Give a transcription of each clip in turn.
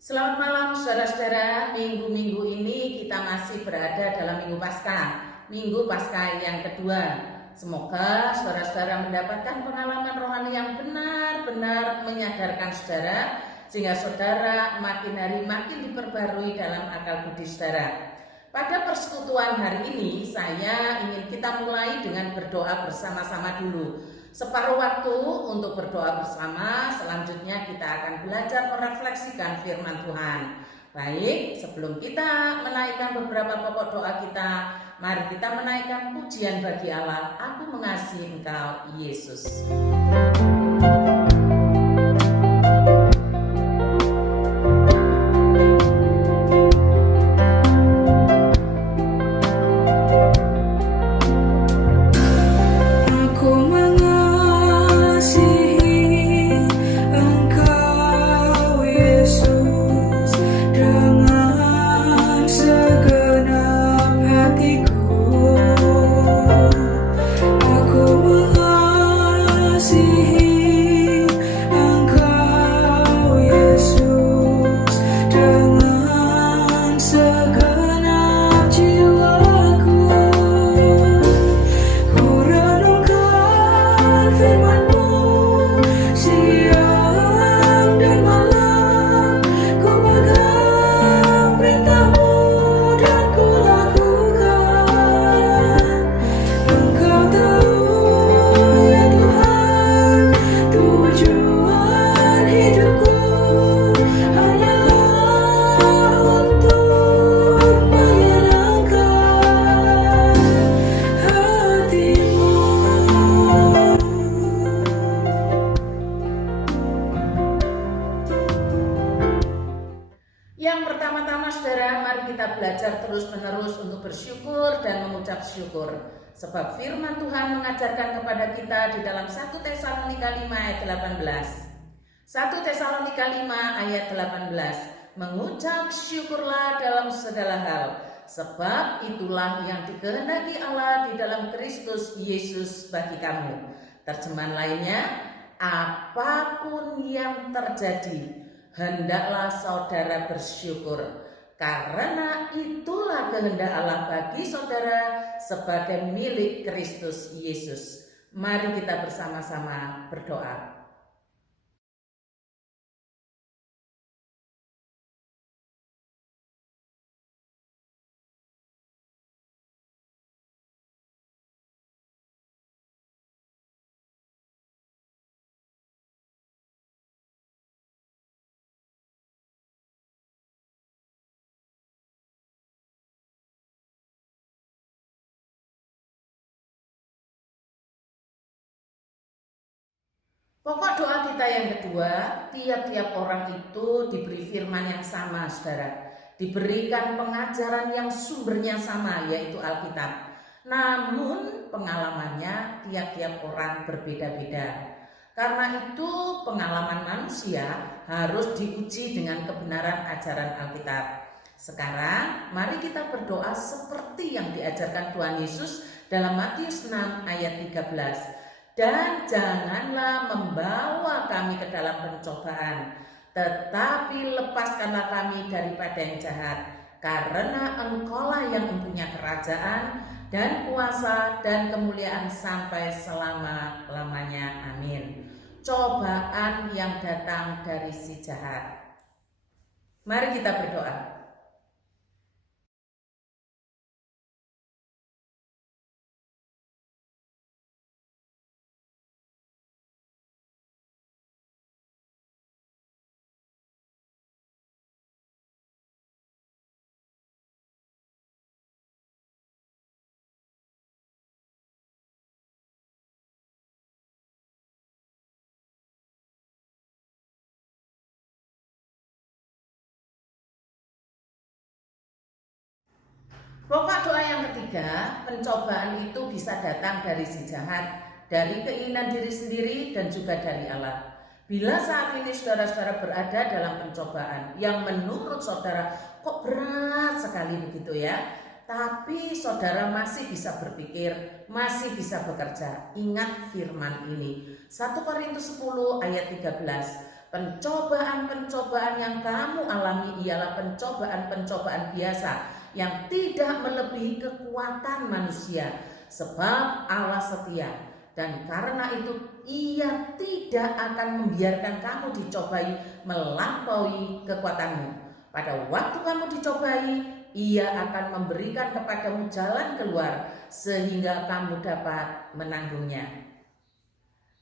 Selamat malam saudara-saudara. Minggu-minggu ini kita masih berada dalam Minggu Paskah yang kedua. Semoga saudara-saudara mendapatkan pengalaman rohani yang benar-benar menyadarkan saudara, sehingga saudara makin hari makin diperbarui dalam akal budi saudara. Pada persekutuan hari ini saya ingin kita mulai dengan berdoa bersama-sama dulu. Separuh waktu untuk berdoa bersama, selanjutnya kita akan belajar merefleksikan firman Tuhan. Baik, sebelum kita menaikkan beberapa pokok doa kita, mari kita menaikkan pujian bagi Allah. Aku mengasihi Engkau, Yesus. Yang pertama-tama saudara, mari kita belajar terus-menerus untuk bersyukur dan mengucap syukur. Sebab firman Tuhan mengajarkan kepada kita di dalam 1 Tesalonika 5 ayat 18. 1 Tesalonika 5 ayat 18. Mengucap syukurlah dalam segala hal, sebab itulah yang dikehendaki Allah di dalam Kristus Yesus bagi kamu. Terjemahan lainnya, apapun yang terjadi, hendaklah saudara bersyukur, karena itulah kehendak Allah bagi saudara sebagai milik Kristus Yesus. Mari kita bersama-sama berdoa. Pokok doa kita yang kedua, tiap-tiap orang itu diberi firman yang sama, saudara. Diberikan pengajaran yang sumbernya sama, yaitu Alkitab. Namun pengalamannya tiap-tiap orang berbeda-beda. Karena itu pengalaman manusia harus diuji dengan kebenaran ajaran Alkitab. Sekarang mari kita berdoa seperti yang diajarkan Tuhan Yesus dalam Matius 6 ayat 13. Dan janganlah membawa kami ke dalam pencobaan, tetapi lepaskanlah kami daripada yang jahat, karena Engkaulah yang mempunyai kerajaan dan kuasa dan kemuliaan sampai selama-lamanya. Amin. Cobaan yang datang dari si jahat. Mari kita berdoa. Pokok doa yang ketiga, pencobaan itu bisa datang dari si jahat, dari keinginan diri sendiri dan juga dari Allah. Bila saat ini saudara-saudara berada dalam pencobaan yang menurut saudara kok berat sekali begitu ya, tapi saudara masih bisa berpikir, masih bisa bekerja. Ingat firman ini, 1 Korintus 10 ayat 13. Pencobaan-pencobaan yang kamu alami ialah pencobaan-pencobaan biasa yang tidak melebihi kekuatan manusia, sebab Allah setia, dan karena itu Ia tidak akan membiarkan kamu dicobai melampaui kekuatanmu. Pada waktu kamu dicobai, Ia akan memberikan kepadamu jalan keluar sehingga kamu dapat menanggungnya.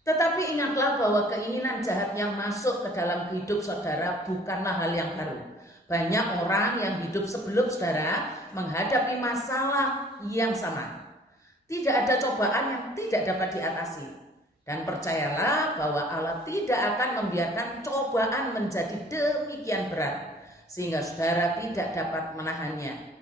Tetapi ingatlah bahwa keinginan jahat yang masuk ke dalam hidup saudara bukanlah hal yang baru. Banyak orang yang hidup sebelum saudara menghadapi masalah yang sama. Tidak ada cobaan yang tidak dapat diatasi. Dan percayalah bahwa Allah tidak akan membiarkan cobaan menjadi demikian berat sehingga saudara tidak dapat menahannya.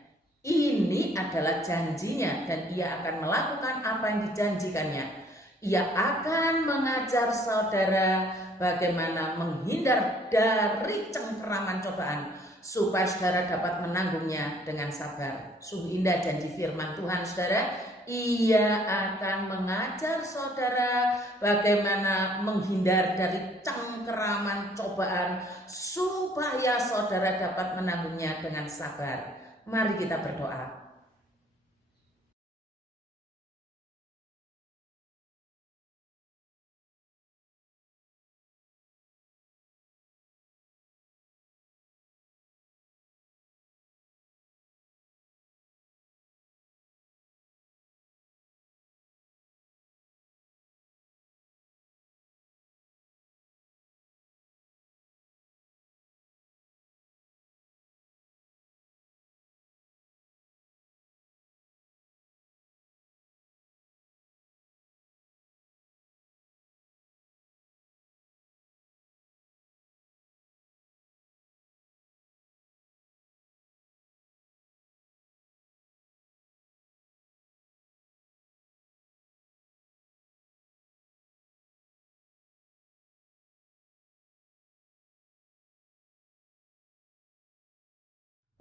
Ini adalah janjinya dan Ia akan melakukan apa yang dijanjikannya. Ia akan mengajar saudara bagaimana menghindar dari cengkeraman cobaan supaya saudara dapat menanggungnya dengan sabar. Sungguh indah janji firman Tuhan saudara. Ia akan mengajar saudara bagaimana menghindar dari cengkeraman cobaan supaya saudara dapat menanggungnya dengan sabar. Mari kita berdoa.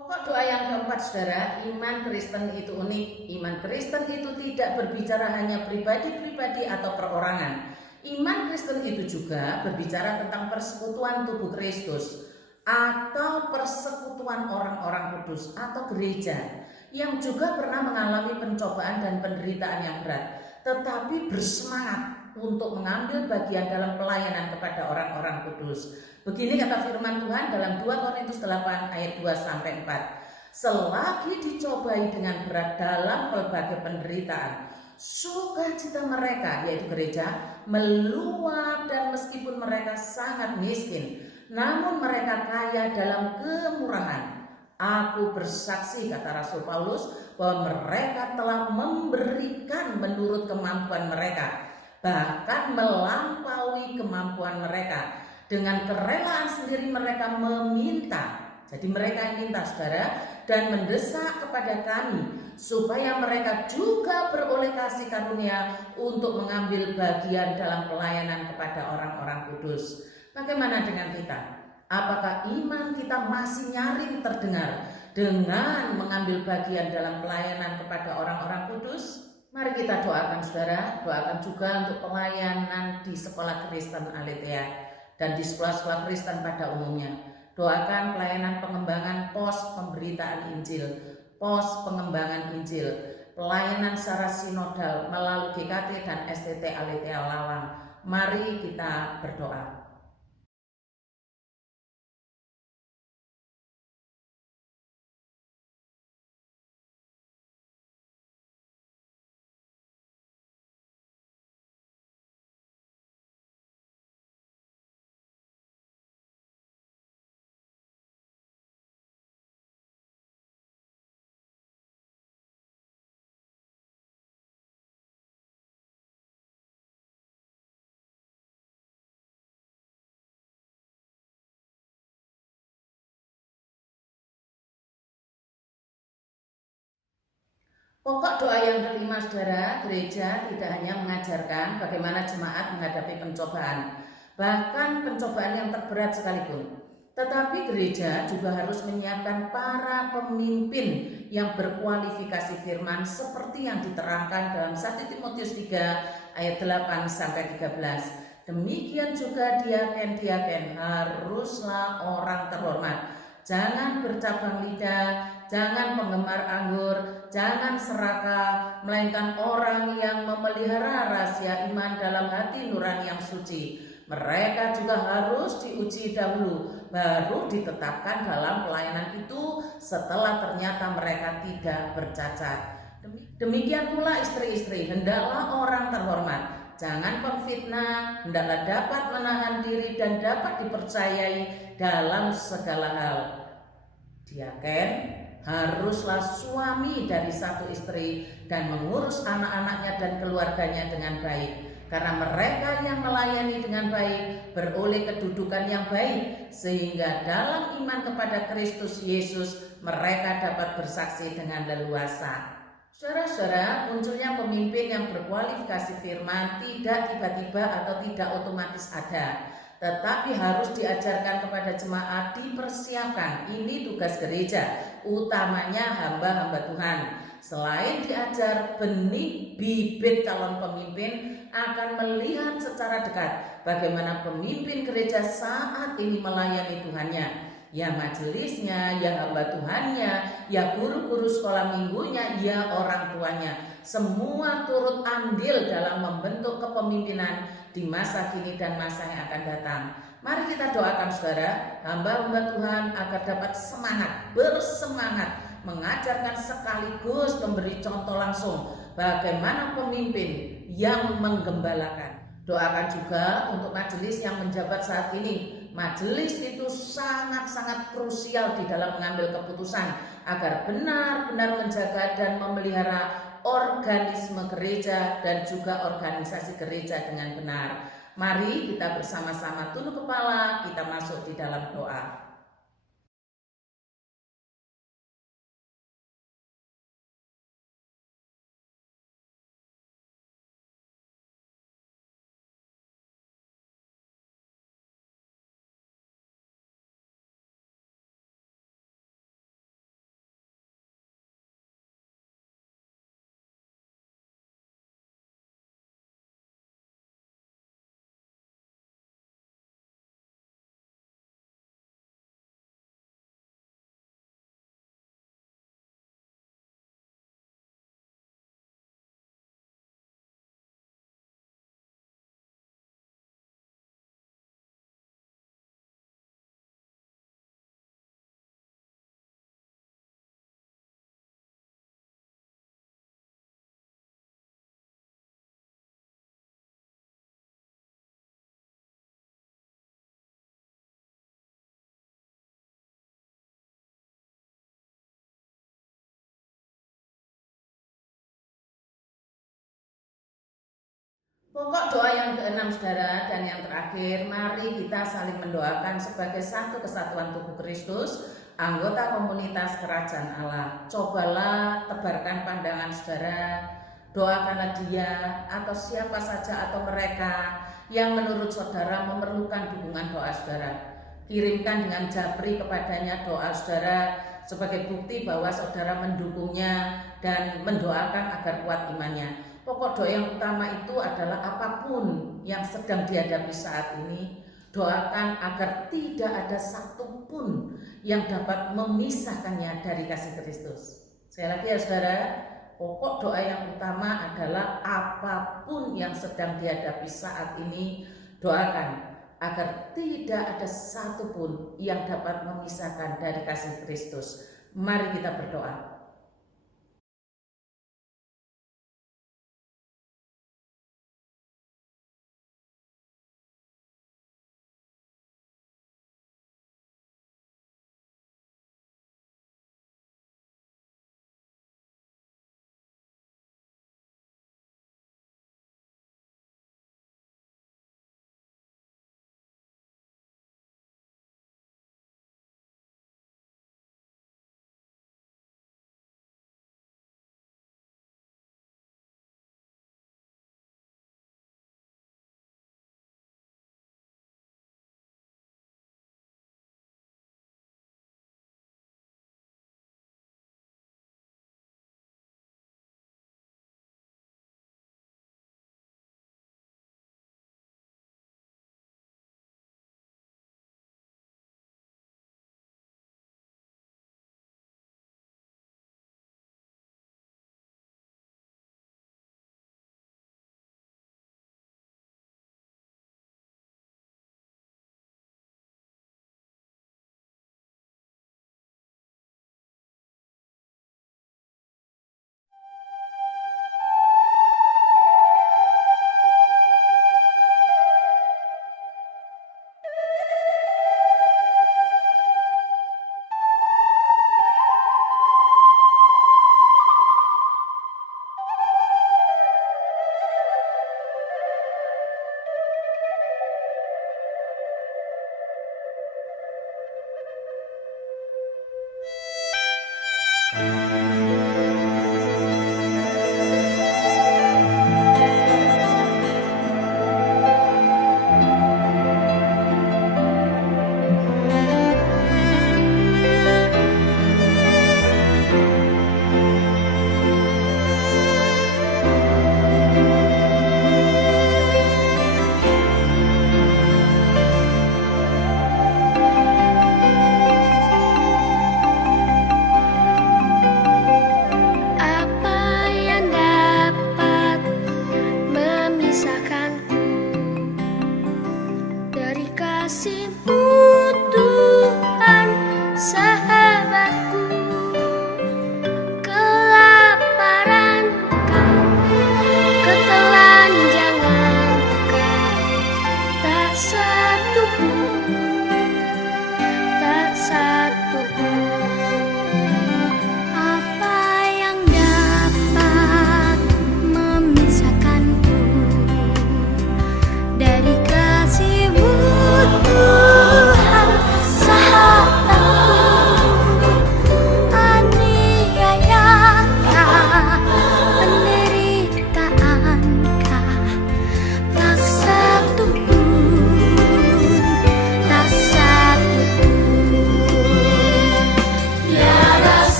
Pokok doa yang keempat saudara, iman Kristen itu unik. Iman Kristen itu tidak berbicara hanya pribadi-pribadi atau perorangan. Iman Kristen itu juga berbicara tentang persekutuan tubuh Kristus atau persekutuan orang-orang kudus atau gereja yang juga pernah mengalami pencobaan dan penderitaan yang berat, tetapi bersemangat untuk mengambil bagian dalam pelayanan kepada orang-orang kudus. Begini kata firman Tuhan dalam 2 Korintus 8 ayat 2-4. Selagi dicobai dengan berat dalam berbagai penderitaan, sukacita mereka, yaitu gereja, meluap, dan meskipun mereka sangat miskin, namun mereka kaya dalam kemurahan. Aku bersaksi, kata Rasul Paulus, bahwa mereka telah memberikan menurut kemampuan mereka, bahkan melampaui kemampuan mereka. Dengan kerelaan sendiri mereka meminta. Jadi mereka yang minta saudara, dan mendesak kepada kami supaya mereka juga beroleh kasih karunia untuk mengambil bagian dalam pelayanan kepada orang-orang kudus. Bagaimana dengan kita? Apakah iman kita masih nyaring terdengar dengan mengambil bagian dalam pelayanan kepada orang-orang kudus? Mari kita doakan saudara, doakan juga untuk pelayanan di sekolah Kristen Aletheia dan di sekolah-sekolah Kristen pada umumnya. Doakan pelayanan pengembangan pos pemberitaan Injil, pos pengembangan Injil, pelayanan secara sinodal melalui GKT dan STT Aletheia Lawang. Mari kita berdoa. Pokok doa yang kelima saudara, gereja tidak hanya mengajarkan bagaimana jemaat menghadapi pencobaan, bahkan pencobaan yang terberat sekalipun, tetapi gereja juga harus menyiapkan para pemimpin yang berkualifikasi firman seperti yang diterangkan dalam 1 Timotius 3 ayat 8-13. Demikian juga diaken-diaken haruslah orang terhormat. Jangan bercabang lidah, jangan penggemar anggur, jangan serakah, melainkan orang yang memelihara rahasia iman dalam hati nurani yang suci. Mereka juga harus diuji dahulu, baru ditetapkan dalam pelayanan itu setelah ternyata mereka tidak bercacat. Demikian pula istri-istri, hendaklah orang terhormat. Jangan pemfitnah, hendaklah dapat menahan diri dan dapat dipercayai dalam segala hal. Diaken haruslah suami dari satu istri dan mengurus anak-anaknya dan keluarganya dengan baik. Karena mereka yang melayani dengan baik beroleh kedudukan yang baik, sehingga dalam iman kepada Kristus Yesus mereka dapat bersaksi dengan leluasa. Saudara-saudara, munculnya pemimpin yang berkualifikasi firman tidak tiba-tiba atau tidak otomatis ada, tetapi harus diajarkan kepada jemaat, dipersiapkan. Ini tugas gereja, utamanya hamba-hamba Tuhan. Selain diajar, benih bibit calon pemimpin akan melihat secara dekat bagaimana pemimpin gereja saat ini melayani Tuhannya, ya majelisnya, ya hamba Tuhannya, ya guru-guru sekolah minggunya, ya orang tuanya. Semua turut andil dalam membentuk kepemimpinan di masa kini dan masa yang akan datang. Mari kita doakan saudara, hamba-hamba Tuhan agar dapat bersemangat mengajarkan sekaligus memberi contoh langsung bagaimana pemimpin yang menggembalakan. Doakan juga untuk majelis yang menjabat saat ini. Majelis itu sangat-sangat krusial di dalam mengambil keputusan agar benar-benar menjaga dan memelihara organisme gereja dan juga organisasi gereja dengan benar. Mari kita bersama-sama tunduk kepala, kita masuk di dalam doa. Pokok doa yang keenam saudara dan yang terakhir, mari kita saling mendoakan sebagai satu kesatuan tubuh Kristus, anggota komunitas kerajaan Allah. Cobalah tebarkan pandangan saudara, doakanlah dia atau siapa saja atau mereka yang menurut saudara memerlukan dukungan doa saudara. Kirimkan dengan japri kepadanya doa saudara sebagai bukti bahwa saudara mendukungnya dan mendoakan agar kuat imannya. Pokok doa yang utama itu adalah apapun yang sedang dihadapi saat ini, doakan agar tidak ada satupun yang dapat memisahkannya dari kasih Kristus. Sekali lagi ya saudara, pokok doa yang utama adalah apapun yang sedang dihadapi saat ini, doakan agar tidak ada satupun yang dapat memisahkan dari kasih Kristus. Mari kita berdoa.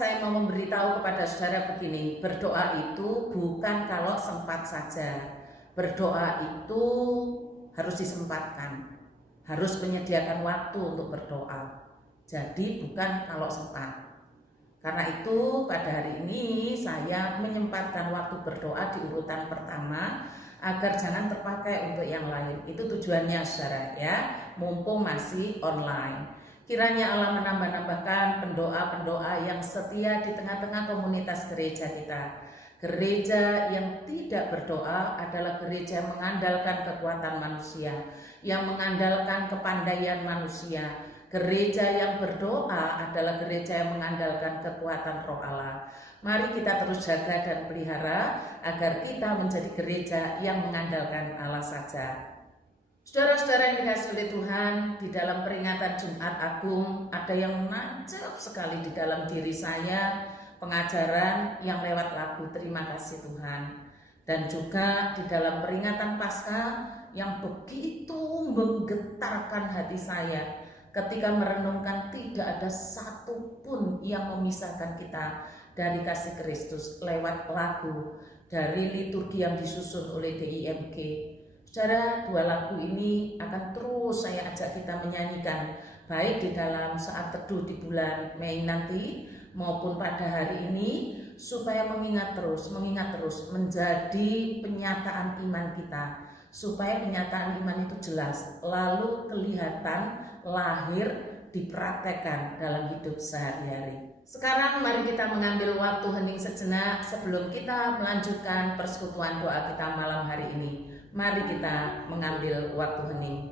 Saya mau memberitahu kepada saudara begini, berdoa itu bukan kalau sempat saja. Berdoa itu harus disempatkan, harus menyediakan waktu untuk berdoa. Jadi bukan kalau sempat. Karena itu pada hari ini saya menyempatkan waktu berdoa di urutan pertama agar jangan terpakai untuk yang lain. Itu tujuannya saudara ya, mumpung masih online. Kiranya Allah menambah-nambahkan pendoa-pendoa yang setia di tengah-tengah komunitas gereja kita. Gereja yang tidak berdoa adalah gereja yang mengandalkan kekuatan manusia, yang mengandalkan kepandaian manusia. Gereja yang berdoa adalah gereja yang mengandalkan kekuatan Roh Allah. Mari kita terus jaga dan pelihara agar kita menjadi gereja yang mengandalkan Allah saja. Saudara-saudara yang dikasihi oleh Tuhan, di dalam peringatan Jumat Agung ada yang nancep sekali di dalam diri saya, pengajaran yang lewat lagu Terima Kasih Tuhan. Dan juga di dalam peringatan Paskah yang begitu menggetarkan hati saya ketika merenungkan tidak ada satupun yang memisahkan kita dari kasih Kristus lewat lagu dari liturgi yang disusun oleh DIMG. Saudara, dua lagu ini akan terus saya ajak kita menyanyikan, baik di dalam saat teduh di bulan Mei nanti maupun pada hari ini, supaya mengingat terus menjadi penyataan iman kita, supaya penyataan iman itu jelas, lalu kelihatan, lahir, dipraktekkan dalam hidup sehari-hari. Sekarang mari kita mengambil waktu hening sejenak sebelum kita melanjutkan persekutuan doa kita malam hari ini. Mari kita mengambil waktu hening.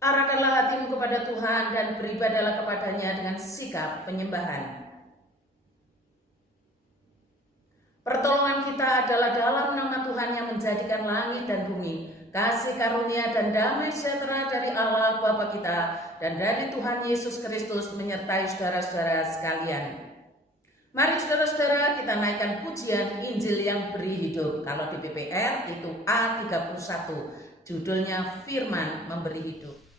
Arahkanlah hatimu kepada Tuhan dan beribadahlah kepadanya dengan sikap penyembahan. Pertolongan kita adalah dalam nama Tuhan yang menjadikan langit dan bumi. Kasih karunia dan damai sejahtera dari Allah Bapa kita dan dari Tuhan Yesus Kristus menyertai saudara-saudara sekalian. Mari saudara-saudara kita naikkan pujian Injil yang beri hidup. Kalau di PPR itu A31, judulnya Firman Memberi Hidup.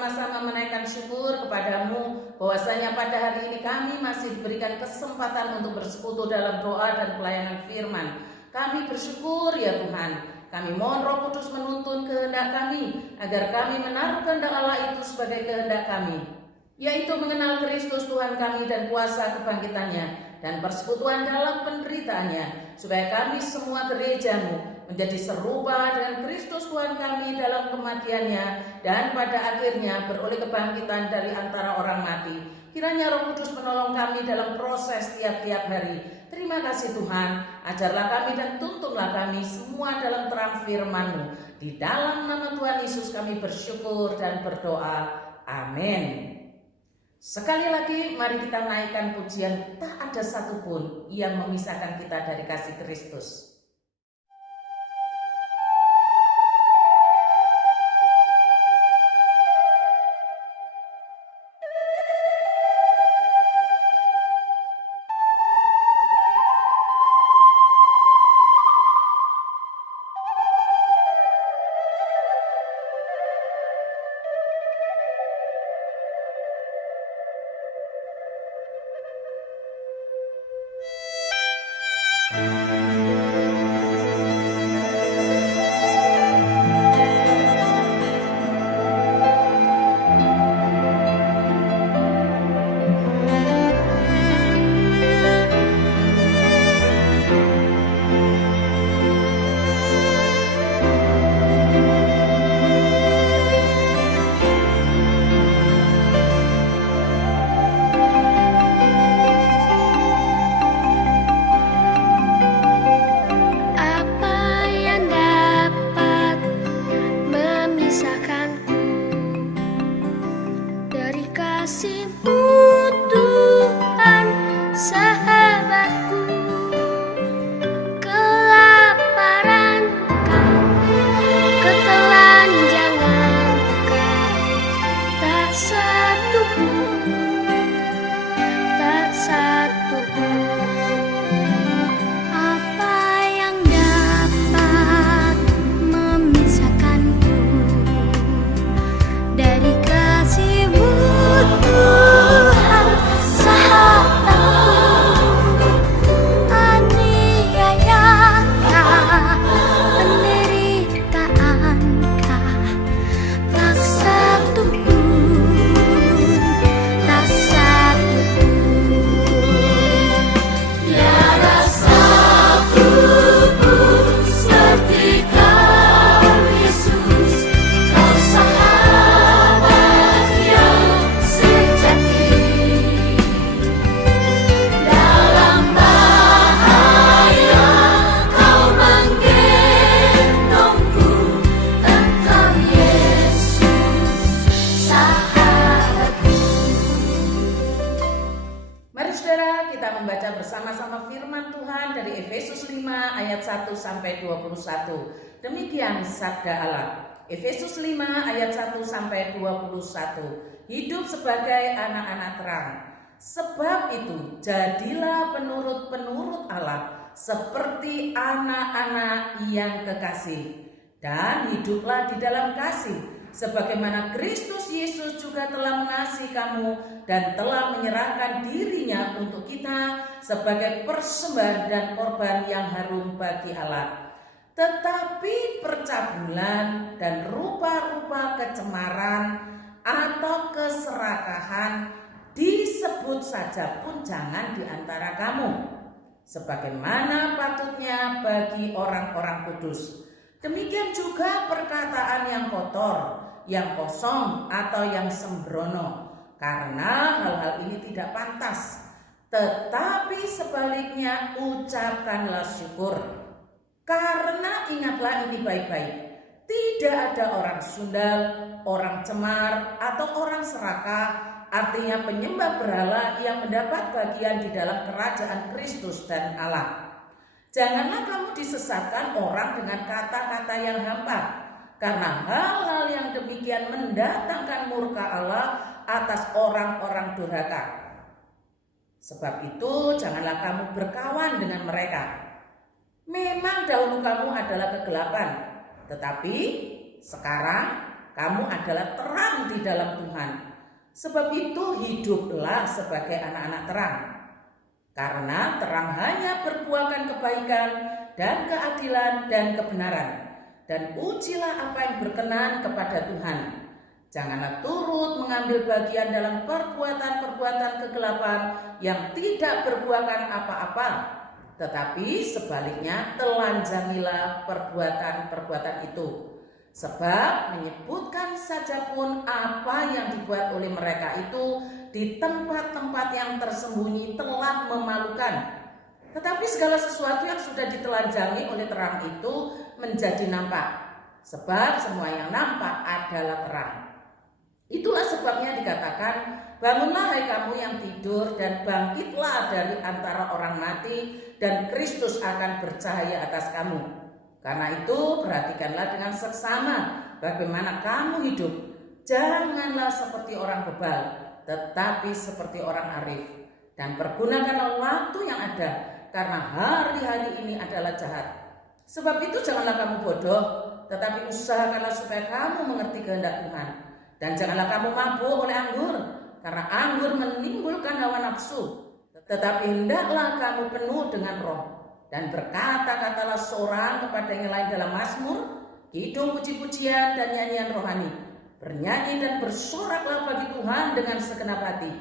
bersama-sama menaikkan syukur kepadamu bahwasanya pada hari ini kami masih diberikan kesempatan untuk bersekutu dalam doa dan pelayanan firman. Kami bersyukur ya Tuhan. Kami mohon Roh Kudus menuntun kehendak kami agar kami menaruh kehendak Allah itu sebagai kehendak kami, yaitu mengenal Kristus Tuhan kami dan kuasa kebangkitannya dan persekutuan dalam penderitaannya, supaya kami semua gerejamu menjadi serupa dengan Kristus Tuhan kami dalam kematiannya dan pada akhirnya beroleh kebangkitan dari antara orang mati. Kiranya Roh Kudus menolong kami dalam proses tiap-tiap hari. Terima kasih Tuhan, ajarlah kami dan tuntunlah kami semua dalam terang firman-Mu. Di dalam nama Tuhan Yesus kami bersyukur dan berdoa. Amin. Sekali lagi mari kita naikkan pujian tak ada satupun yang memisahkan kita dari kasih Kristus. Ayat 1 sampai 21. Demikian sabda Allah. Efesus 5 ayat 1 sampai 21. Hidup sebagai anak-anak terang. Sebab itu jadilah penurut-penurut Allah seperti anak-anak yang kekasih, dan hiduplah di dalam kasih sebagaimana Kristus Yesus juga telah mengasihi kamu dan telah menyerahkan dirinya untuk kita sebagai persembahan dan korban yang harum bagi Allah. Tetapi percabulan dan rupa-rupa kecemaran atau keserakahan disebut saja pun jangan di antara kamu, sebagaimana patutnya bagi orang-orang kudus. Demikian juga perkataan yang kotor, yang kosong atau yang sembrono, karena hal-hal ini tidak pantas. Tetapi sebaliknya ucapkanlah syukur. Karena ingatlah ini baik-baik, tidak ada orang sundal, orang cemar, atau orang serakah, artinya penyembah berhala yang mendapat bagian di dalam kerajaan Kristus dan Allah. Janganlah kamu disesatkan orang dengan kata-kata yang hampa, karena hal-hal yang demikian mendatangkan murka Allah atas orang-orang durhaka. Sebab itu janganlah kamu berkawan dengan mereka. Memang dahulu kamu adalah kegelapan, tetapi sekarang Kamu adalah terang di dalam Tuhan. Sebab itu hiduplah sebagai anak-anak terang. Karena terang hanya berbuahkan kebaikan dan keadilan dan kebenaran. Dan ujilah apa yang berkenan kepada Tuhan. Janganlah turut mengambil bagian dalam perbuatan-perbuatan kegelapan yang tidak berbuahkan apa-apa. Tetapi sebaliknya telanjangilah perbuatan-perbuatan itu. Sebab menyebutkan saja pun apa yang dibuat oleh mereka itu di tempat-tempat yang tersembunyi telah memalukan. Tetapi segala sesuatu yang sudah ditelanjangi oleh terang itu menjadi nampak. Sebab semua yang nampak adalah terang. Itulah sebabnya dikatakan, bangunlah hai kamu yang tidur dan bangkitlah dari antara orang mati dan Kristus akan bercahaya atas kamu. Karena itu perhatikanlah dengan seksama bagaimana kamu hidup. Janganlah seperti orang bebal, tetapi seperti orang arif. Dan pergunakanlah waktu yang ada, karena hari-hari ini adalah jahat. Sebab itu janganlah kamu bodoh, tetapi usahakanlah supaya kamu mengerti kehendak Tuhan. Dan janganlah kamu mabuk oleh anggur, karena anggur menimbulkan hawa nafsu. Tetapi hendaklah kamu penuh dengan roh. Dan berkata-katalah seorang kepada yang lain dalam mazmur, kidung puji-pujian dan nyanyian rohani. Bernyanyi dan bersoraklah bagi Tuhan dengan segenap hati.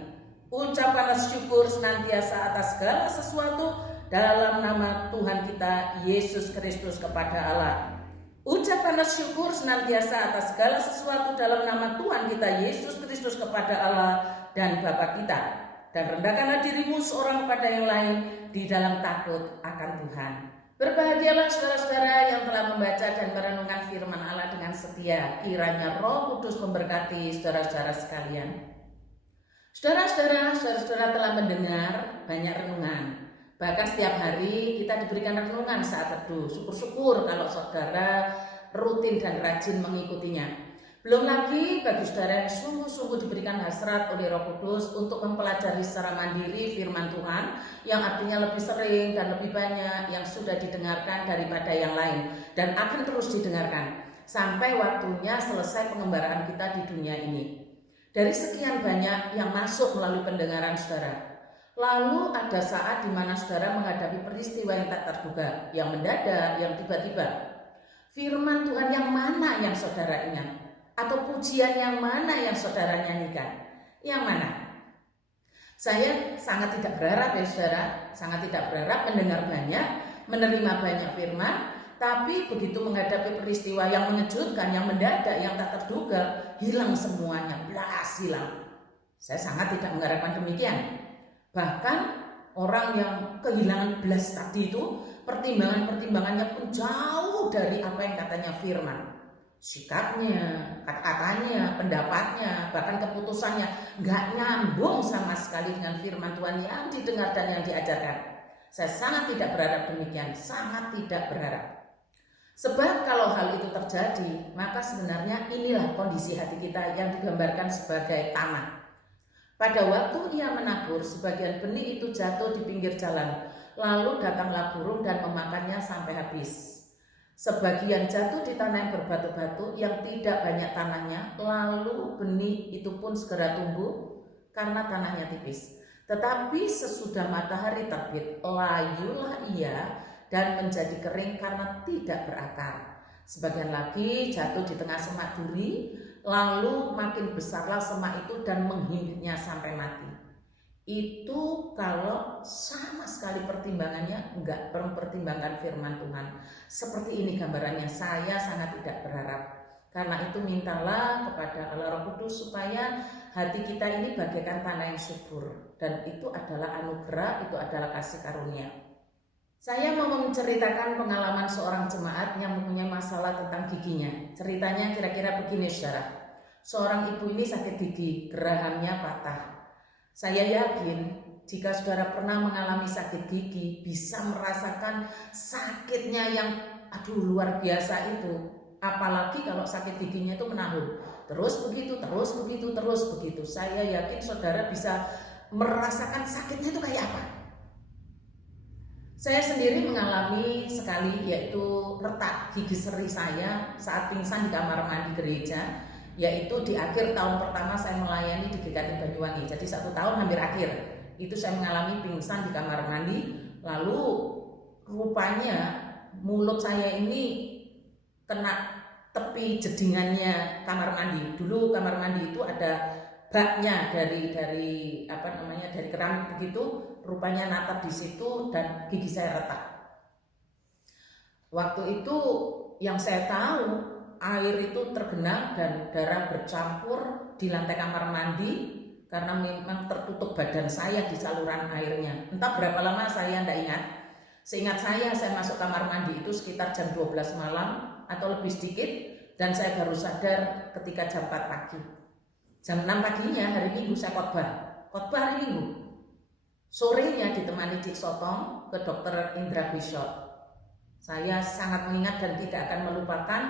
Ucapkanlah syukur senantiasa atas segala sesuatu dalam nama Tuhan kita Yesus Kristus kepada Allah. Ucapkanlah syukur senantiasa atas segala sesuatu dalam nama Tuhan kita Yesus Kristus kepada Allah dan Bapa kita. Dan rendahkanlah dirimu seorang kepada yang lain di dalam takut akan Tuhan. Berbahagialah saudara-saudara yang telah membaca dan merenungkan firman Allah dengan setia. Kiranya Roh Kudus memberkati saudara-saudara sekalian. Saudara-saudara telah mendengar banyak renungan. Bahkan setiap hari kita diberikan renungan saat teduh. Syukur-syukur kalau saudara rutin dan rajin mengikutinya. Belum lagi bagi saudara yang sungguh-sungguh diberikan hasrat oleh Roh Kudus untuk mempelajari secara mandiri firman Tuhan, yang artinya lebih sering dan lebih banyak yang sudah didengarkan daripada yang lain, dan akan terus didengarkan sampai waktunya selesai pengembaraan kita di dunia ini. Dari sekian banyak yang masuk melalui pendengaran saudara, lalu ada saat di mana saudara menghadapi peristiwa yang tak terduga, yang mendadak, yang tiba-tiba. Firman Tuhan yang mana yang saudara ingat? Atau pujian yang mana yang saudara nyanyikan? Yang mana? Saya sangat tidak berharap ya saudara, sangat tidak berharap mendengar banyak, menerima banyak firman, tapi begitu menghadapi peristiwa yang mengejutkan, yang mendadak, yang tak terduga, hilang semuanya, blas hilang. Saya sangat tidak mengharapkan demikian. Bahkan orang yang kehilangan belas tadi itu pertimbangannya pun jauh dari apa yang katanya firman. Sikapnya, kata-katanya, pendapatnya, bahkan keputusannya nggak nyambung sama sekali dengan firman Tuhan yang didengar dan yang diajarkan. Saya sangat tidak berharap demikian, sangat tidak berharap. Sebab kalau hal itu terjadi, maka sebenarnya inilah kondisi hati kita yang digambarkan sebagai tanah. Pada waktu ia menabur, sebagian benih itu jatuh di pinggir jalan, lalu datanglah burung dan memakannya sampai habis. Sebagian jatuh di tanah yang berbatu-batu yang tidak banyak tanahnya, lalu benih itu pun segera tumbuh karena tanahnya tipis. Tetapi sesudah matahari terbit, layulah ia dan menjadi kering karena tidak berakar. Sebagian lagi jatuh di tengah semak duri, lalu makin besarlah semak itu dan menghingitnya sampai mati. Itu kalau sama sekali pertimbangannya enggak mempertimbangkan firman Tuhan. Seperti ini gambarannya, saya sangat tidak berharap. Karena itu mintalah kepada Allah Roh Kudus supaya hati kita ini bagaikan tanah yang subur. Dan itu adalah anugerah, itu adalah kasih karunia. Saya mau menceritakan pengalaman seorang jemaat yang mempunyai masalah tentang giginya. Ceritanya kira-kira begini saudara. Seorang ibu ini sakit gigi, gerahamnya patah. Saya yakin jika saudara pernah mengalami sakit gigi, bisa merasakan sakitnya yang luar biasa itu. Apalagi kalau sakit giginya itu menahun. Terus begitu. Saya yakin saudara bisa merasakan sakitnya itu kayak apa. Saya sendiri mengalami sekali, yaitu retak gigi seri saya saat pingsan di kamar mandi gereja. yaitu di akhir tahun pertama saya melayani di GKT Banyuwangi. Jadi 1 tahun hampir akhir itu saya mengalami pingsan di kamar mandi, lalu rupanya mulut saya ini kena tepi jedingannya kamar mandi. Dulu kamar mandi itu ada baknya dari keramik begitu, rupanya natap di situ dan gigi saya retak. Waktu itu yang saya tahu air itu tergenang dan darah bercampur di lantai kamar mandi karena memang tertutup badan saya di saluran airnya. Entah berapa lama saya tidak ingat. Seingat saya masuk kamar mandi itu sekitar jam 12 malam atau lebih sedikit, dan saya baru sadar ketika jam 4 pagi. Jam 6 paginya hari Minggu saya khotbah hari Minggu. Sorenya ditemani Cik Sotong ke Dr. Indra Bishop. Saya sangat mengingat dan tidak akan melupakan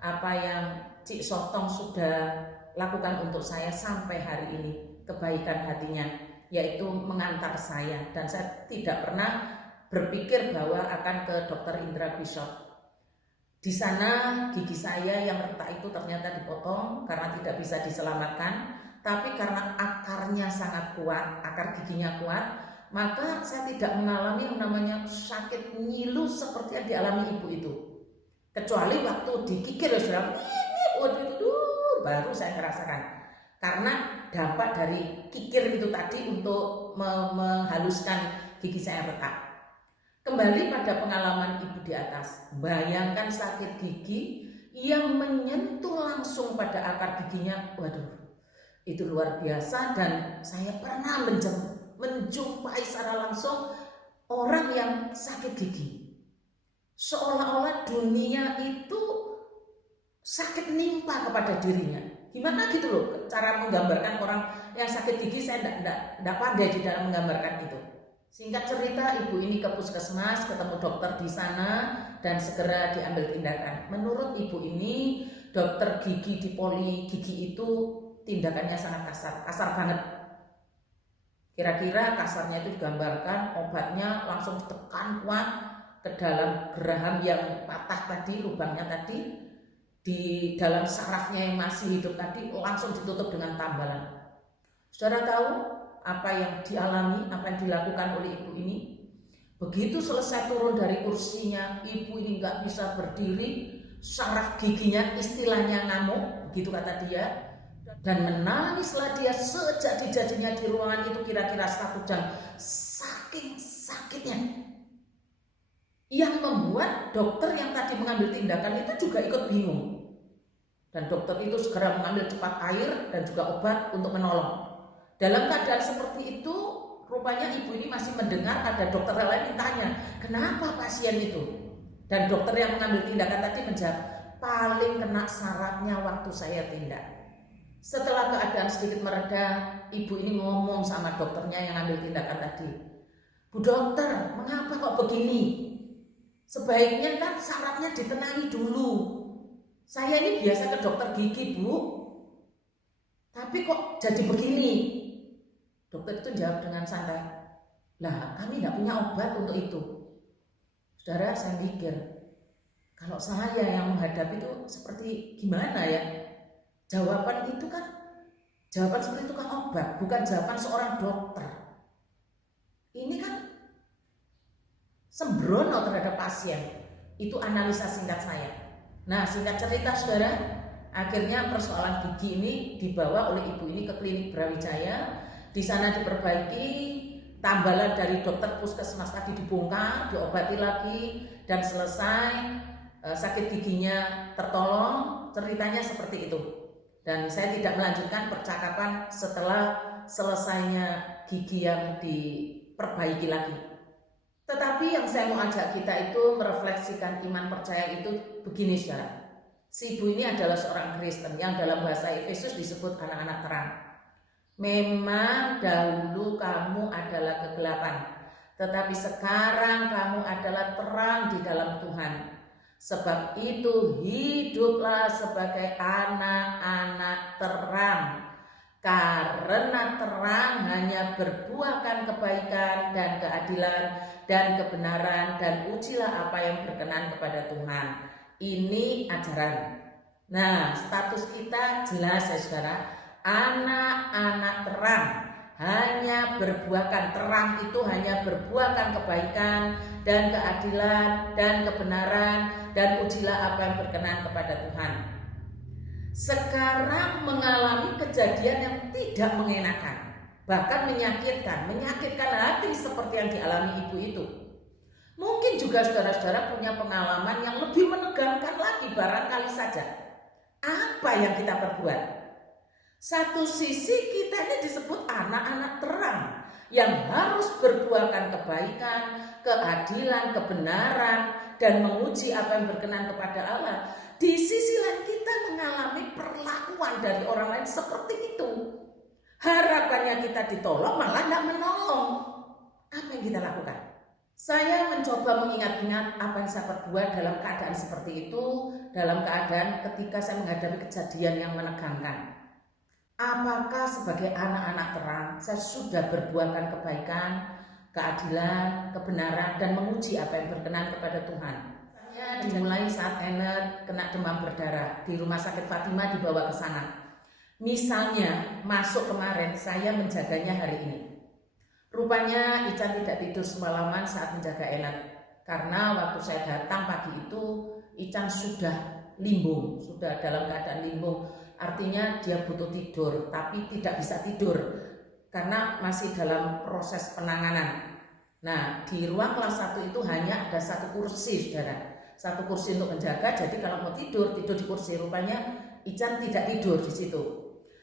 apa yang Cik Sotong sudah lakukan untuk saya sampai hari ini, kebaikan hatinya, yaitu mengantar saya, dan saya tidak pernah berpikir bahwa akan ke Dr. Indra Bishop. Di sana gigi saya yang retak itu ternyata dipotong karena tidak bisa diselamatkan, tapi karena akarnya sangat kuat, akar giginya kuat, maka saya tidak mengalami yang namanya sakit nyilu seperti yang dialami ibu itu. Kecuali waktu dikikir baru saya merasakan. Karena dampak dari kikir itu tadi untuk menghaluskan gigi saya retak. Kembali pada pengalaman ibu di atas, bayangkan sakit gigi yang menyentuh langsung pada akar giginya. Waduh, itu luar biasa, dan saya pernah menjumpai secara langsung orang yang sakit gigi. Seolah-olah dunia itu sakit nimpa kepada dirinya. Gimana gitu loh cara menggambarkan orang yang sakit gigi, saya tidak pandai di dalam menggambarkan itu. Singkat cerita, ibu ini ke puskesmas, ketemu dokter di sana dan segera diambil tindakan. Menurut ibu ini, dokter gigi di poli gigi itu tindakannya sangat kasar banget. Kira-kira kasarnya itu digambarkan obatnya langsung ditekan kuat ke dalam geraham yang patah tadi, lubangnya tadi, di dalam sarafnya yang masih hidup tadi langsung ditutup dengan tambalan. Saudara tahu apa yang dialami, apa yang dilakukan oleh ibu ini? Begitu selesai turun dari kursinya, ibu ini nggak bisa berdiri, saraf giginya istilahnya ngamuk, begitu kata dia, dan menangislah dia sejadi-jadinya di ruangan itu kira-kira 1 jam, saking sakitnya, yang membuat dokter yang tadi mengambil tindakan itu juga ikut bingung. Dan dokter itu segera mengambil cepat air dan juga obat untuk menolong. Dalam keadaan seperti itu, rupanya ibu ini masih mendengar ada dokter lain yang tanya, kenapa pasien itu? Dan dokter yang mengambil tindakan tadi menjawab, paling kena sarafnya waktu saya tindak. Setelah keadaan sedikit mereda, ibu ini ngomong sama dokternya yang ambil tindakan tadi, Bu dokter, mengapa kok begini? Sebaiknya kan sarafnya ditenangi dulu. Saya ini biasa ke dokter gigi, Bu, tapi kok jadi begini? Dokter itu jawab dengan santai, lah kami tidak punya obat untuk itu. Saudara, saya mikir, kalau saya yang menghadapi itu seperti gimana ya? Jawaban seperti itu kan obat, bukan jawaban seorang dokter. Ini kan sembrono terhadap pasien. Itu analisa singkat saya. Nah, singkat cerita saudara, akhirnya persoalan gigi ini dibawa oleh ibu ini ke klinik Brawijaya. Di sana diperbaiki, tambalan dari dokter puskesmas tadi dibongkar, diobati lagi, dan selesai, sakit giginya tertolong. Ceritanya seperti itu. Dan saya tidak melanjutkan percakapan setelah selesainya gigi yang diperbaiki lagi. Tetapi yang saya mau ajak kita itu merefleksikan iman percaya itu begini saudara. Si ibu ini adalah seorang Kristen yang dalam bahasa Efesus disebut anak-anak terang. Memang dahulu kamu adalah kegelapan, tetapi sekarang kamu adalah terang di dalam Tuhan. Sebab itu hiduplah sebagai anak-anak terang. Karena terang hanya berbuahkan kebaikan dan keadilan dan kebenaran, dan ujilah apa yang berkenan kepada Tuhan. Ini ajaran. Nah, status kita jelas ya saudara, anak-anak terang, hanya berbuahkan terang itu hanya berbuahkan kebaikan dan keadilan dan kebenaran, dan ujilah apa yang berkenan kepada Tuhan. Sekarang mengalami kejadian yang tidak mengenakan, bahkan menyakitkan hati seperti yang dialami ibu itu. Mungkin juga saudara-saudara punya pengalaman yang lebih menegangkan lagi, barangkali saja. Apa yang kita perbuat? Satu sisi kita ini disebut anak-anak terang yang harus berbuahkan kebaikan, keadilan, kebenaran, dan menguji apa yang berkenan kepada Allah. Di sisi lain kita mengalami perlakuan dari orang lain seperti itu. Harapannya kita ditolong, malah tidak menolong. Apa yang kita lakukan? Saya mencoba mengingat-ingat apa yang saya perbuat dalam keadaan seperti itu, dalam keadaan ketika saya menghadapi kejadian yang menegangkan. Apakah sebagai anak-anak terang saya sudah berbuahkan kebaikan, keadilan, kebenaran, dan menguji apa yang berkenan kepada Tuhan? Dimulai saat Enet kena demam berdarah, di rumah sakit Fatima dibawa ke sana. Misalnya masuk kemarin, saya menjaganya hari ini. Rupanya Ican tidak tidur semalaman saat menjaga Enet, karena waktu saya datang pagi itu Ican sudah limbung, sudah dalam keadaan limbung. Artinya dia butuh tidur, tapi tidak bisa tidur karena masih dalam proses penanganan. Nah, di ruang kelas 1 itu hanya ada satu kursi, saudara. Satu kursi untuk menjaga, jadi kalau mau tidur, tidur di kursi. Rupanya Ican tidak tidur di situ.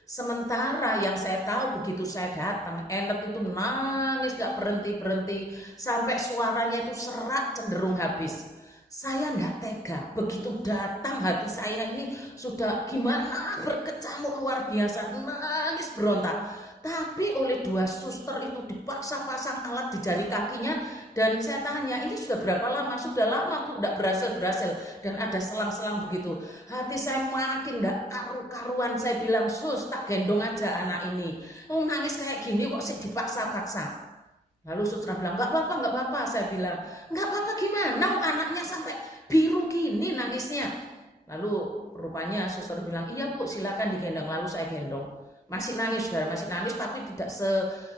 Sementara yang saya tahu begitu saya datang, Enet itu nangis gak berhenti-berhenti, sampai suaranya itu serak cenderung habis. Saya nggak tega, begitu datang hati saya ini sudah gimana, berkecamuk luar biasa, nangis berontak. Tapi oleh dua suster itu dipaksa pasang alat di jari kakinya, dan saya tanya, ini sudah berapa lama? Sudah lama kok nggak berhasil, dan ada selang-selang begitu. Hati saya makin nggak karu-karuan. Saya bilang, sus, tak gendong aja anak ini. Oh, nangis kayak gini kok sih dipaksa-paksa. Lalu suster bilang, nggak apa-apa. Saya bilang, nggak apa-apa gimana? Anaknya sampai biru gini nangisnya. Lalu rupanya suster bilang, iya bu, silakan digendong. Lalu saya gendong. Masih nangis, tapi tidak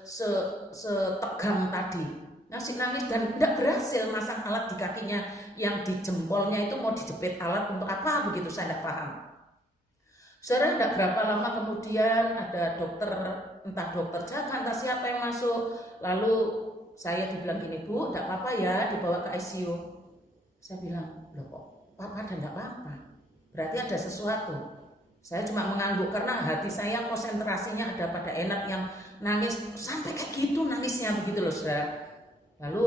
setegang tadi. Masih nangis dan tidak berhasil masang alat di kakinya, yang di jempolnya itu mau dijepit alat untuk apa begitu, saya tidak paham. Saudara, tidak berapa lama kemudian ada dokter, entah dokter jaga, entah siapa yang masuk. Lalu saya dibilang gini, bu, tidak apa-apa ya, dibawa ke ICU. Saya bilang, loh kok papa dan tidak apa-apa, berarti ada sesuatu. Saya cuma mengangguk karena hati saya konsentrasinya ada pada Enet yang nangis sampai kayak gitu nangisnya begitu loh saudara. Lalu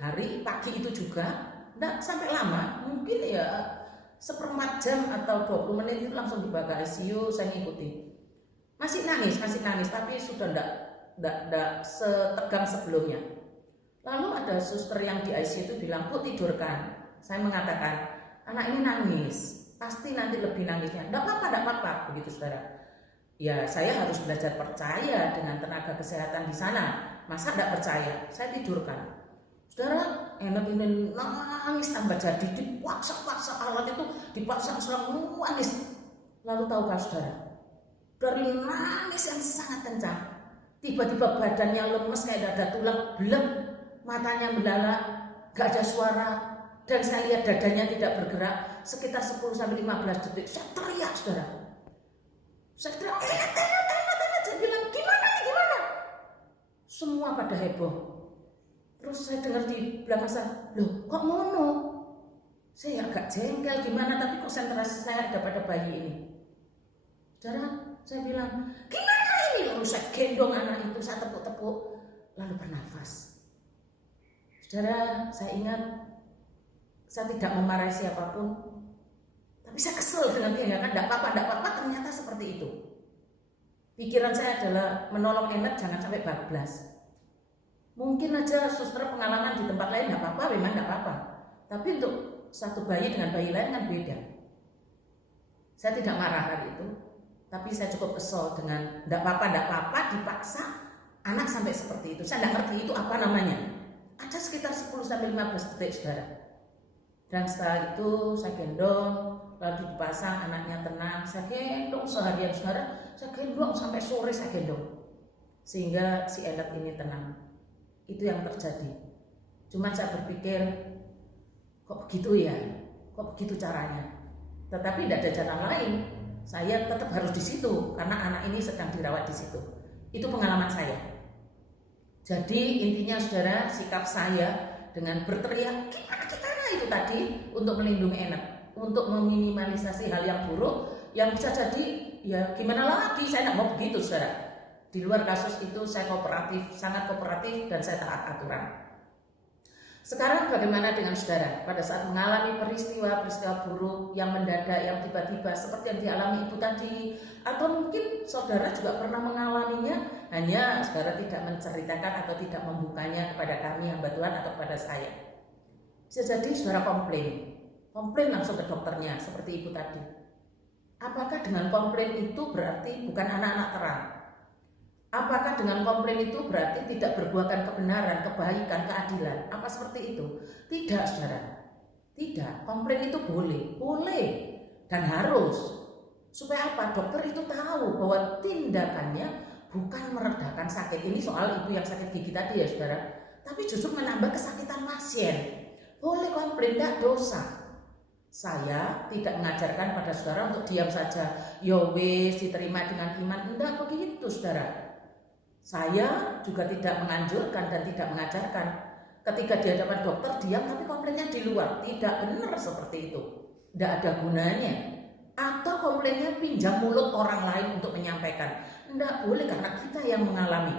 hari pagi itu juga tidak sampai lama, mungkin ya seperempat jam atau 20 menit itu langsung dibawa ke ICU. Saya ngikuti, masih nangis, tapi sudah tidak setegang sebelumnya. Lalu ada suster yang di ICU itu bilang, bu, tidurkan. Saya mengatakan, anak ini nangis, pasti nanti lebih nangisnya. Tidak apa-apa, begitu saudara. Ya, saya harus belajar percaya dengan tenaga kesehatan di sana. Masa tidak percaya? Saya tidurkan. Saudara, Enet ini nangis tambah jadi, dipaksa-paksa alat itu, dipaksa selalu nangis. Lalu tahukah saudara, dari nangis yang sangat kencang, tiba-tiba badannya lemes kayak ada tulang, belum, matanya mendalam, gak ada suara, dan saya lihat dadanya tidak bergerak. Sekitar 10-15 detik, saya teriak saudara. Saya teriak, Enet. Saya bilang, gimana? Semua pada heboh. Terus saya dengar di belakang saya, loh kok mono? Saya agak jengkel gimana, tapi konsentrasi saya ada pada bayi ini. Saudara, saya bilang, gimana ini? Lalu saya gendong anak itu, saya tepuk-tepuk, lalu bernafas. Saudara, saya ingat, saya tidak memarahi siapapun, tapi saya kesel dengan dia, kan tidak apa-apa, ternyata seperti itu. Pikiran saya adalah menolong Enet jangan sampai bablas. Mungkin aja suster pengalaman di tempat lain tidak apa-apa, memang tidak apa-apa. Tapi untuk satu bayi dengan bayi lain kan beda. Saya tidak marah hari itu, tapi saya cukup kesel dengan tidak apa-apa dipaksa anak sampai seperti itu. Saya tidak ngerti itu apa namanya. Ada sekitar 10-15 detik saudara. Dan setelah itu saya gendong, lagi dipasang, anaknya tenang, saya gendong seharian saudara, saya gendong sampai sore saya gendong, sehingga si Elliot ini tenang. Itu yang terjadi. Cuma saya berpikir, kok begitu ya, kok begitu caranya. Tetapi tidak ada jalan lain, saya tetap harus di situ karena anak ini sedang dirawat di situ. Itu pengalaman saya. Jadi intinya saudara, sikap saya dengan berteriak gimana itu tadi untuk melindungi anak, untuk meminimalisasi hal yang buruk yang bisa jadi ya gimana lagi, saya tidak mau begitu saudara. Di luar kasus itu saya kooperatif, sangat kooperatif dan saya taat aturan. Sekarang bagaimana dengan saudara pada saat mengalami peristiwa-peristiwa buruk yang mendadak, yang tiba-tiba seperti yang dialami ibu tadi, atau mungkin saudara juga pernah mengalaminya, hanya saudara tidak menceritakan atau tidak membukanya kepada kami hamba Tuhan atau kepada saya. Bisa jadi saudara komplain langsung ke dokternya seperti ibu tadi. Apakah dengan komplain itu berarti bukan anak-anak terang? Apakah dengan komplain itu berarti tidak berbuahkan kebenaran, kebaikan, keadilan? Apa seperti itu? Tidak, saudara. Tidak. Komplain itu boleh dan harus. Supaya apa? Dokter itu tahu bahwa tindakannya bukan meredakan sakit. Ini soal ibu yang sakit gigi tadi ya, saudara. Tapi justru menambah kesakitan pasien. Boleh komplain, tidak dosa. Saya tidak mengajarkan pada saudara untuk diam saja. Yo wis, diterima dengan iman. Enggak begitu, saudara. Saya juga tidak menganjurkan dan tidak mengajarkan ketika di hadapan dokter diam tapi komplainnya di luar. Tidak benar seperti itu. Tidak ada gunanya. Atau komplainnya pinjam mulut orang lain untuk menyampaikan. Tidak boleh karena kita yang mengalami.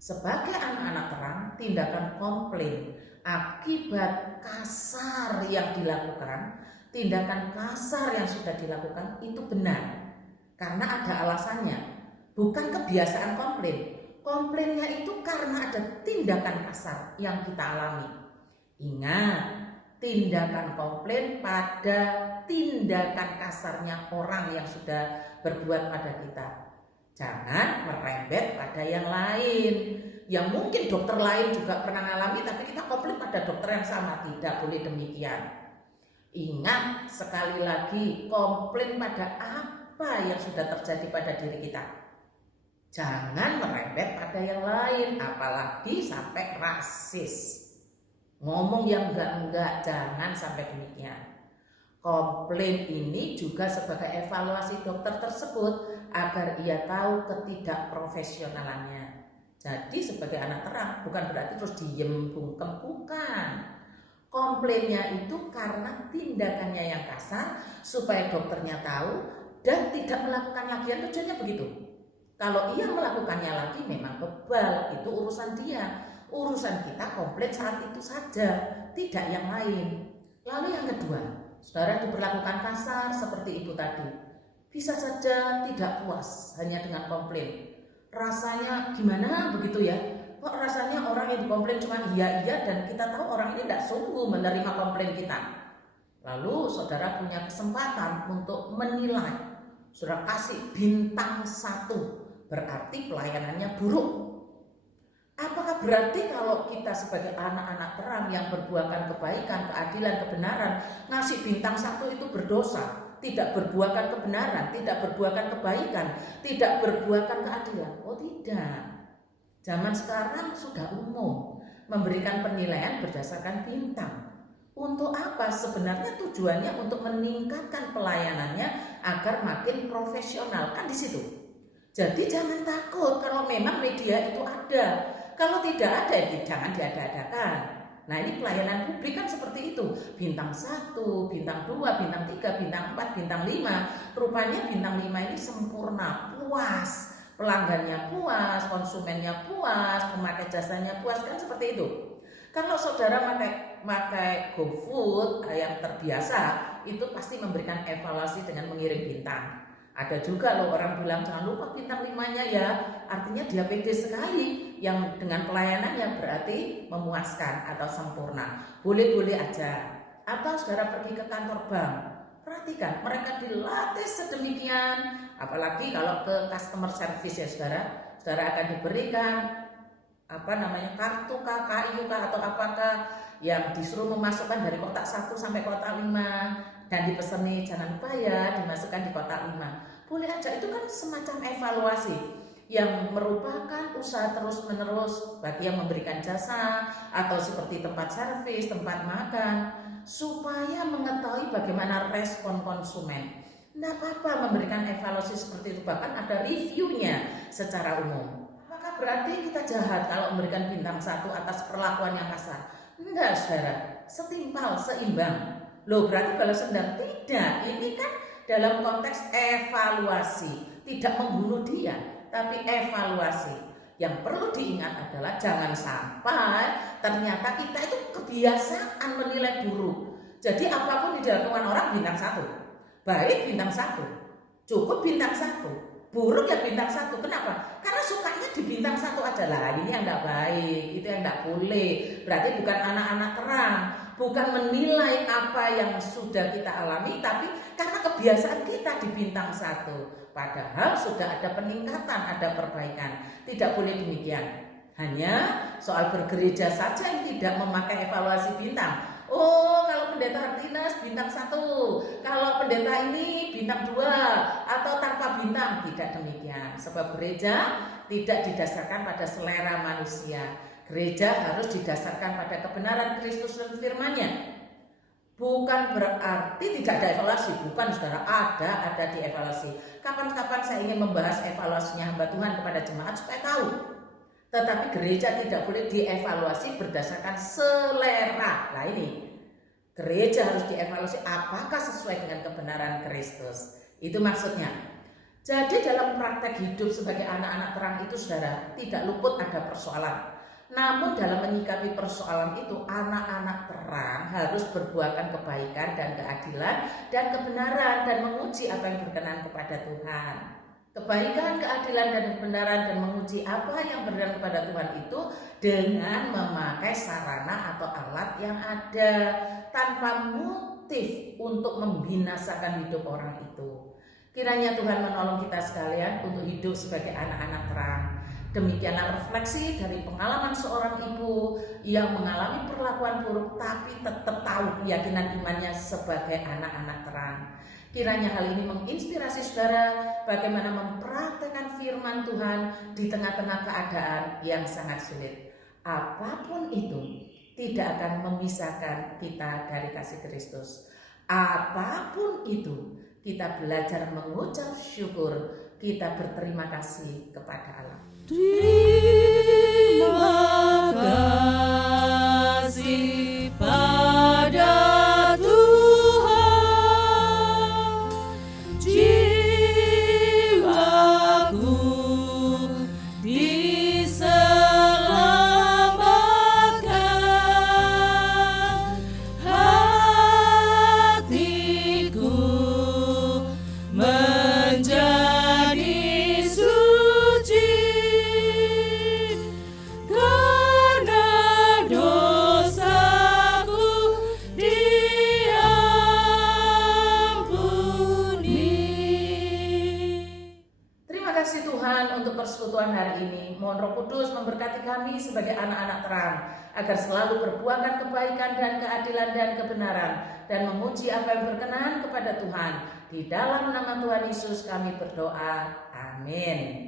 Sebagai anak-anak terang, tindakan komplain akibat kasar yang dilakukan, tindakan kasar yang sudah dilakukan itu benar. Karena ada alasannya. Bukan kebiasaan komplain. Komplainnya itu karena ada tindakan kasar yang kita alami. Ingat, tindakan komplain pada tindakan kasarnya orang yang sudah berbuat pada kita. Jangan merembet pada yang lain. Yang mungkin dokter lain juga pernah mengalami, tapi kita komplain pada dokter yang sama. Tidak boleh demikian. Ingat sekali lagi, komplain pada apa yang sudah terjadi pada diri kita. Jangan merembet pada yang lain, apalagi sampai rasis. Ngomong yang enggak-enggak, jangan sampai demikian. Komplain ini juga sebagai evaluasi dokter tersebut agar ia tahu ketidakprofesionalannya. Jadi sebagai anak terang bukan berarti terus diem bungkem, bukan. Komplainnya itu karena tindakannya yang kasar supaya dokternya tahu dan tidak melakukan lagi. Tujuannya begitu. Kalau ia melakukannya lagi memang bebal, itu urusan dia. Urusan kita komplain saat itu saja, tidak yang lain. Lalu yang kedua, saudara diperlakukan kasar seperti ibu tadi. Bisa saja tidak puas hanya dengan komplain. Rasanya gimana begitu ya? Kok rasanya orang yang dikomplain cuma iya dan kita tahu orang ini tidak sungguh menerima komplain kita. Lalu saudara punya kesempatan untuk menilai. Saudara kasih bintang 1. Berarti pelayanannya buruk. Apakah berarti kalau kita sebagai anak-anak terang yang berbuahkan kebaikan, keadilan, kebenaran, ngasih bintang 1 itu berdosa? Tidak berbuahkan kebenaran, tidak berbuahkan kebaikan, tidak berbuahkan keadilan? Oh tidak. Zaman sekarang sudah umum memberikan penilaian berdasarkan bintang. Untuk apa? Sebenarnya tujuannya untuk meningkatkan pelayanannya agar makin profesional. Kan di situ. Jadi jangan takut kalau memang media itu ada. Kalau tidak ada, ya jangan diada-adakan. Nah ini pelayanan publik kan seperti itu. Bintang 1, bintang 2, bintang 3, bintang 4, bintang 5. Rupanya bintang 5 ini sempurna, puas. Pelanggannya puas, konsumennya puas, pemakai jasanya puas. Kan seperti itu. Kalau saudara pakai GoFood yang terbiasa, itu pasti memberikan evaluasi dengan mengirim bintang. Ada juga loh orang bilang jangan lupa bintang 5-nya ya. Artinya dia pede sekali. Yang dengan pelayanannya berarti memuaskan atau sempurna. Boleh-boleh aja. Atau saudara pergi ke kantor bank. Perhatikan mereka dilatih sedemikian. Apalagi kalau ke customer service ya saudara. Saudara akan diberikan kartu KIU atau apakah yang disuruh memasukkan dari kotak 1 sampai kotak 5. dan dipeseni jangan lupa ya dimasukkan di kotak 5. Boleh aja, itu kan semacam evaluasi yang merupakan usaha terus-menerus bagi yang memberikan jasa atau seperti tempat servis, tempat makan, supaya mengetahui bagaimana respon konsumen. Tidak apa-apa memberikan evaluasi seperti itu, bahkan ada reviewnya secara umum. Apakah berarti kita jahat kalau memberikan bintang 1 atas perlakuan yang kasar? Enggak, saudara, setimpal, seimbang. Loh, berarti balas dendam? Tidak, ini kan dalam konteks evaluasi, tidak membunuh dia, tapi evaluasi. Yang perlu diingat adalah jangan sampai ternyata kita itu kebiasaan menilai buruk. Jadi apapun dilakukan orang bintang 1, baik bintang 1, cukup bintang 1, buruk ya bintang 1. Kenapa? Karena sukanya di bintang 1 aja lah. Ini yang tidak baik, itu yang tidak boleh. Berarti bukan anak-anak terang, bukan menilai apa yang sudah kita alami, tapi karena kebiasaan kita di bintang 1. Padahal sudah ada peningkatan, ada perbaikan. Tidak boleh demikian. Hanya soal bergereja saja yang tidak memakai evaluasi bintang. Oh, kalau pendeta Hartinas bintang 1, kalau pendeta ini bintang 2, atau tanpa bintang. Tidak demikian. Sebab gereja tidak didasarkan pada selera manusia. Gereja harus didasarkan pada kebenaran Kristus dan firman-Nya. Bukan berarti tidak ada evaluasi, bukan saudara, ada dievaluasi. Kapan-kapan saya ingin membahas evaluasinya hamba Tuhan kepada jemaat supaya tahu. Tetapi gereja tidak boleh dievaluasi berdasarkan selera. Nah ini, gereja harus dievaluasi apakah sesuai dengan kebenaran Kristus. Itu maksudnya. Jadi dalam praktek hidup sebagai anak-anak terang itu saudara, tidak luput ada persoalan. Namun dalam menyikapi persoalan itu, anak-anak terang harus berbuahkan kebaikan dan keadilan dan kebenaran dan menguji apa yang berkenan kepada Tuhan. Kebaikan, keadilan dan kebenaran dan menguji apa yang berkenan kepada Tuhan itu dengan memakai sarana atau alat yang ada tanpa motif untuk membinasakan hidup orang itu. Kiranya Tuhan menolong kita sekalian untuk hidup sebagai anak-anak terang. Demikianlah refleksi dari pengalaman seorang ibu yang mengalami perlakuan buruk tapi tetap tahu keyakinan imannya sebagai anak-anak terang. Kiranya hal ini menginspirasi saudara bagaimana mempraktekkan firman Tuhan di tengah-tengah keadaan yang sangat sulit. Apapun itu tidak akan memisahkan kita dari kasih Kristus. Apapun itu kita belajar mengucap syukur, kita berterima kasih kepada Allah. Terima kasih pada Tuhan, jiwaku diselamatkan, hatiku menjadi persekutuan hari ini. Mohon Roh Kudus memberkati kami sebagai anak-anak terang, agar selalu berbuahkan kebaikan dan keadilan dan kebenaran, dan memuji apa yang berkenan kepada Tuhan. Di dalam nama Tuhan Yesus kami berdoa. Amin.